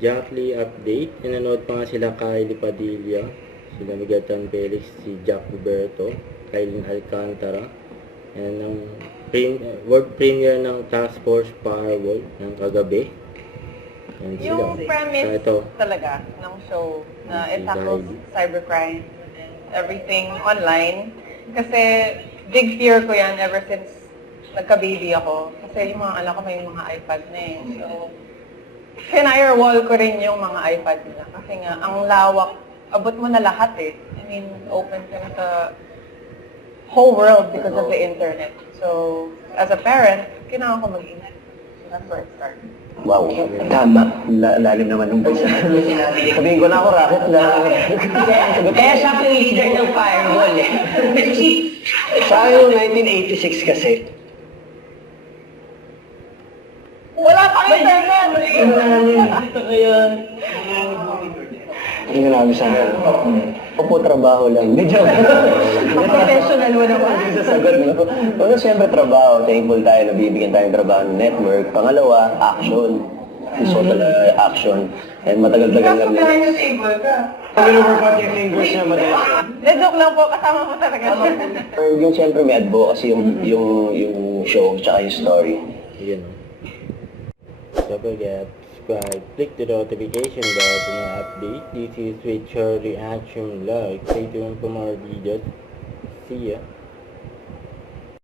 Jack Lee update. Pinanood pa nga sila Kylie Padilla, sila Miguel Tan Felix, si Jack Roberto, Kylie Alcantara. Yan ang world premiere ng Task Force Firewall ng kagabi. Yan sila. Yung premise ito, talaga ng show na si it tackles Kylie. cybercrime and everything online. Kasi big fear ko yan ever since nagka-baby ako. Kasi yung mga anak ko may mga iPad na eh. So, finirewall ko rin yung mga iPad nila. Kasi nga, ang lawak, abot mo na lahat eh. I mean, open ka na sa whole world because of the internet. So, as a parent, kailangan ko mag-ingat. So, that's where it started. Wow, tama. Lalim naman ng bansa. Sabihin ko na ako, racket na. Kaya siya po yung leader ng firewall eh. Sa yung 1986 kasi, Wala pang internet! Ito ngayon. hindi nga namin sana. Opo, trabaho lang. Medyo. Professional mo naman. Sa sagot, no? Una, siyempre trabaho. Thankful tayo na bibigyan tayo ng trabaho ng network. Pangalawa, action. So talaga action. And matagal-tagal lang Kasukahan yan. yung table ka. Pag-workout yung fingers niya, madali. Joke lang po, kasama mo talaga. Yung siyempre may advocacy yung show, tsaka yung story. Yun. Don't forget, subscribe, click the notification bell for more update. This is with your reaction vlog. Stay tuned for more videos. See ya.